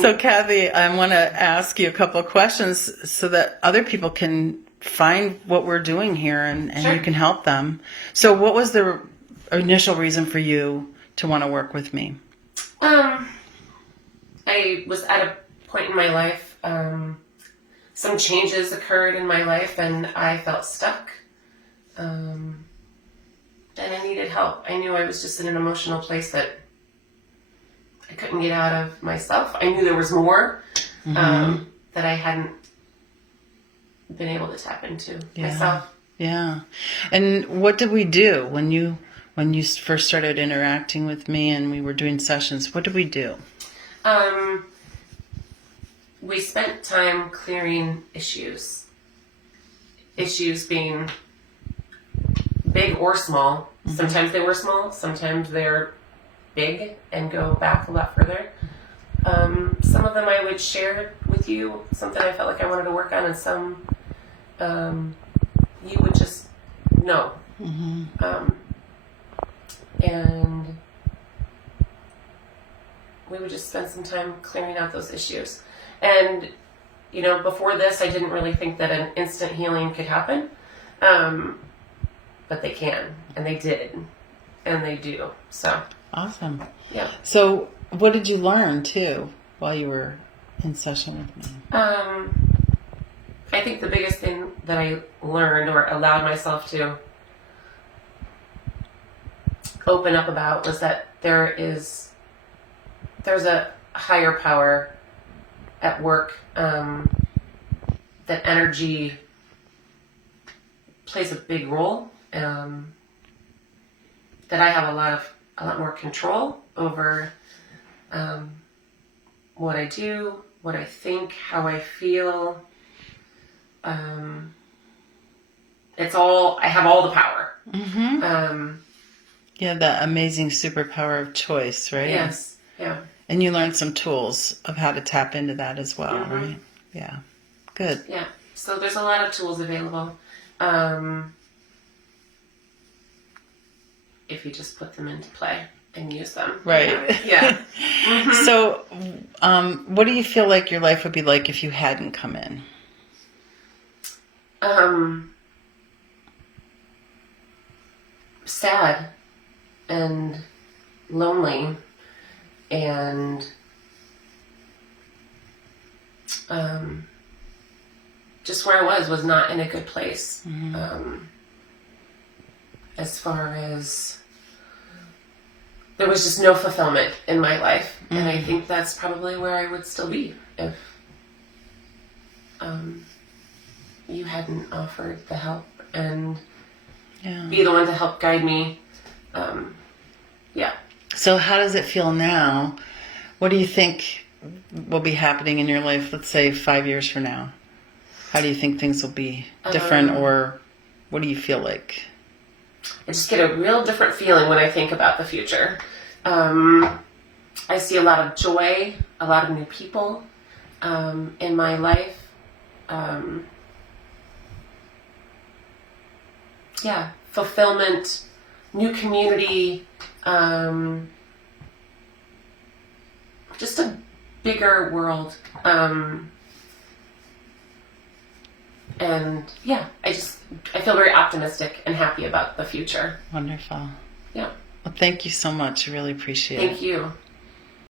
So, Cathy, I want to ask you a couple of questions so that other people can find what we're doing here and Sure. you can help them. So, what was the initial reason for you to want to work with me? I was at a point in my life, some changes occurred in my life and I felt stuck. And I needed help. I knew I was just in an emotional place that I couldn't get out of myself. I knew there was more that I hadn't been able to tap into myself. Yeah. And what did we do when you first started interacting with me and we were doing sessions? What did we do? We spent time clearing issues. Issues being big or small. Sometimes they were small, sometimes they're big and go back a lot further. Some of them I would share with you, something I felt like I wanted to work on, and some you would just know. And we would just spend some time clearing out those issues. And, you know, before this, I didn't really think that an instant healing could happen. But they can, and they did, and they do. So awesome. Yeah. So what did you learn too while you were in session with me? I think the biggest thing that I learned or allowed myself to open up about was that there's a higher power at work, that energy plays a big role, that I have a lot more control over what I do, what I think, how I feel. I have all the power. Yeah, that amazing superpower of choice, right? Yes. Yeah. And you learned some tools of how to tap into that as well, right? Yeah. Good. Yeah. So there's a lot of tools available. If you just put them into play and use them. Right. Yeah. So, what do you feel like your life would be like if you hadn't come in? Sad and lonely and just where I was not in a good place. As far as there was just no fulfillment in my life, and I think that's probably where I would still be if you hadn't offered the help and be the one to help guide me. So how does it feel now? What do you think will be happening in your life, let's say 5 years from now? How do you think things will be different, or what do you feel like? I just get a real different feeling when I think about the future. I see a lot of joy, a lot of new people in my life. Fulfillment, new community, just a bigger world. I feel very optimistic and happy about the future. Wonderful. Yeah. Well, thank you so much. I really appreciate it. Thank you.